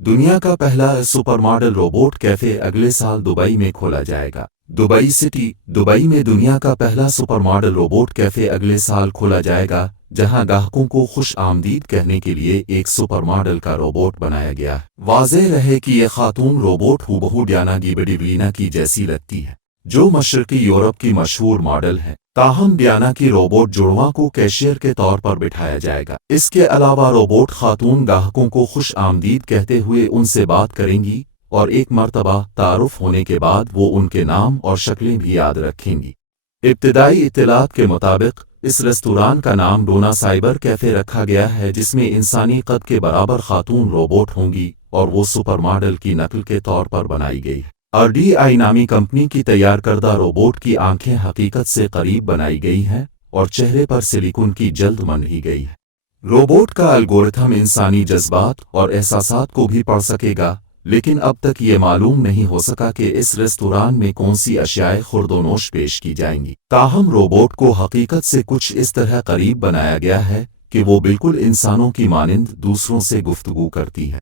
دنیا کا پہلا سپر ماڈل روبوٹ کیفے اگلے سال دبئی میں کھولا جائے گا۔ دبئی سٹی دبئی میں دنیا کا پہلا سپر ماڈل روبوٹ کیفے اگلے سال کھولا جائے گا، جہاں گاہکوں کو خوش آمدید کہنے کے لیے ایک سپر ماڈل کا روبوٹ بنایا گیا ہے۔ واضح رہے کہ یہ خاتون روبوٹ ہو ڈیانا گیبریلینا کی جیسی لگتی ہے، جو مشرقی یورپ کی مشہور ماڈل ہے۔ تاہم ڈیانا کی روبوٹ جڑواں کو کیشیئر کے طور پر بٹھایا جائے گا۔ اس کے علاوہ روبوٹ خاتون گاہکوں کو خوش آمدید کہتے ہوئے ان سے بات کریں گی، اور ایک مرتبہ تعارف ہونے کے بعد وہ ان کے نام اور شکلیں بھی یاد رکھیں گی۔ ابتدائی اطلاعات کے مطابق اس ریستوران کا نام ڈونا سائبر کیفے رکھا گیا ہے، جس میں انسانی قد کے برابر خاتون روبوٹ ہوں گی اور وہ سپر ماڈل کی نقل کے طور پر بنائی گئی ہے۔ RDI نامی کمپنی کی تیار کردہ روبوٹ کی آنکھیں حقیقت سے قریب بنائی گئی ہیں اور چہرے پر سلیکون کی جلد منڈھی گئی ہے۔ روبوٹ کا الگورتھم انسانی جذبات اور احساسات کو بھی پڑھ سکے گا، لیکن اب تک یہ معلوم نہیں ہو سکا کہ اس ریستوران میں کون سی اشیاء خورد و نوش پیش کی جائیں گی۔ تاہم روبوٹ کو حقیقت سے کچھ اس طرح قریب بنایا گیا ہے کہ وہ بالکل انسانوں کی مانند دوسروں سے گفتگو کرتی ہے۔